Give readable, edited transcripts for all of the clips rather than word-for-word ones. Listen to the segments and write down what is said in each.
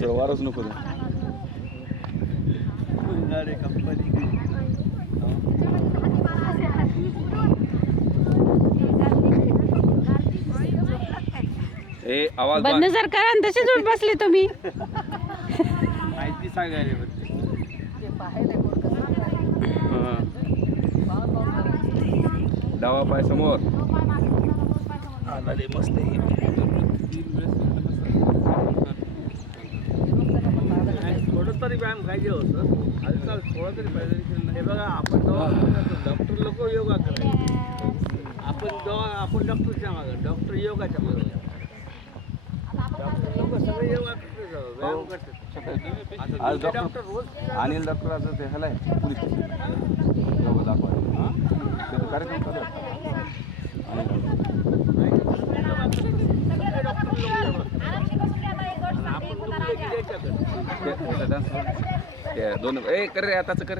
थोडं वारच नको ए आवाज बंद जर करा आणि तसेच उठ बसले तुम्ही. माहिती सांगायला डावा पाय समोर मस्त थोडं तरी व्यायाम पाहिजे होतं आजकाल थोडं तरी पाहिजे. हे बघा आपण डॉक्टर लोक योगा करायचे आपण डॉक्टरच्या मागं डॉक्टर योगाच्या मागं डॉक्टर लोक सगळे योगा करते व्यायाम करतात. आज डॉक्टर अनिल डॉक्टर आज ते ह्याला आहे पोलीस स्टेशन दाखवा कार्यक्रम चालू दोन ए कर रे आताच कर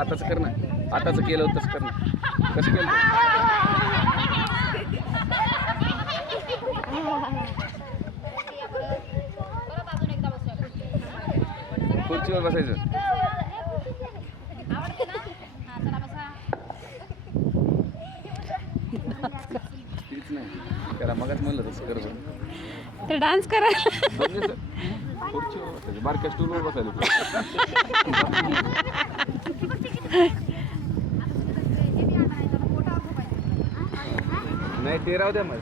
आताच कर ना आताच केलं होतंच कर ना कसं केलं खुर्चीवर बसायचं तीच नाही करा मगच म्हणलं तसं कर तर डान्स करा. खुर्चीवर बसायचं बारक्या स्टूलवर बसायला नाही ते राहू द्या मग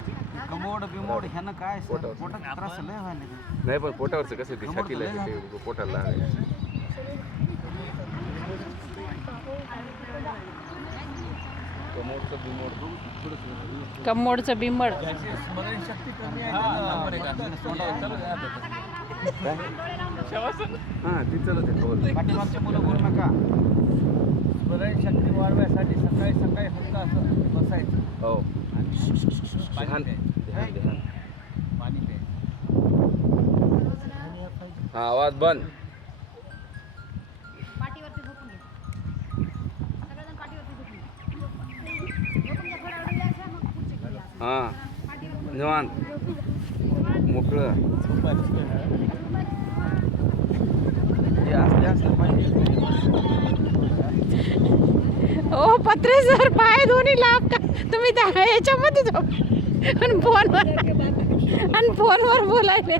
कमोड बिमोड ह्यानं काय पोटात त्रास लय व्हायला. नाही पण पोटावरचं कसं ते शाकीला पोटाला कमोडचं बिमड स्मरणशक्ती कमी आहे. हां ती चालत आहे पाठीमागचे मुलं बोलू नका. स्मरणशक्ती वाढवायसाठी सकाळी सकाळी फक्त असं बसायचं हो पाणी प्यायचं. हा आवाज बंद पाठीवरती झोपून घे. सगळेजण पाठीवरती झोपून घे. हां निवांत मोकळं ओ पत्रे सर पाय दोन्ही लाभ का तुम्ही त्या याच्यामध्ये झोप आणि फोनवर बोलायले.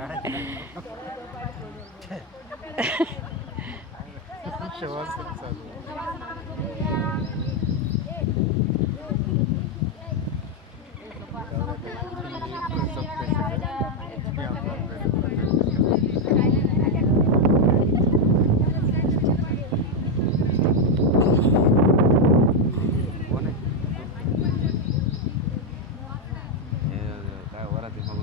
काय वरात मग